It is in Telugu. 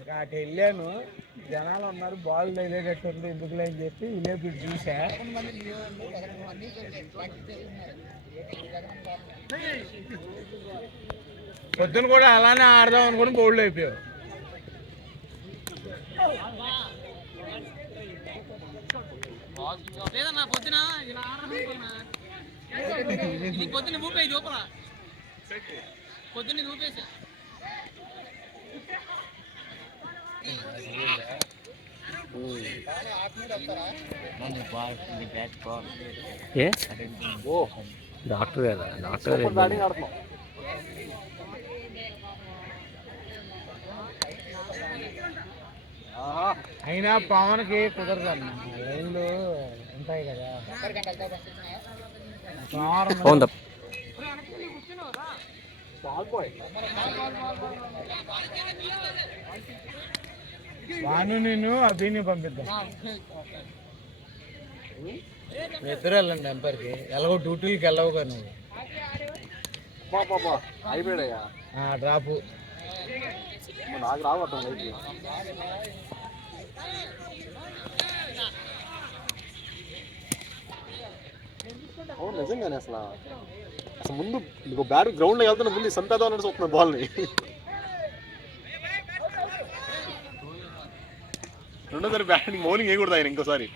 ఇంకా అటు వెళ్ళాను, జనాలు ఉన్నారు, బాల్ తగిలేటట్టుంది ఎందుకులే అని చెప్పి విలేజ్ చూసా. పొద్దున కూడా అలానే ఆడదాం అనుకుని బౌల్డ్ అయిపోయావు. లేదన్నా పొద్దున ఇలా పొద్దున్న ఊపే లోపల పొద్దున్న ఊపేసా. డాక్టర్ కదా, డాక్టర్ అయినా పవన్కి కుదరదన్న, లైన్లు ఉంటాయి కదా. వాను నేను అభిని పంపిద్దాం, ఇద్దరు వెళ్ళండి ఎంపైర్కి. ఎలాగో డ్యూటీకి వెళ్ళవు కదా నువ్వు. అయిపోయాడయ్యా డ్రాపు నాకు రావద్దాం. అవును నిజంగానే అసలు ముందు బ్యాట్ గ్రౌండ్లో వెళ్తున్న ముందు సంపేద్దాం అని చూస్తున్నాను బాల్ని. రెండోసారి బ్యాటింగ్ బౌలింగ్ వేయకూడదు ఆయన ఇంకోసారి.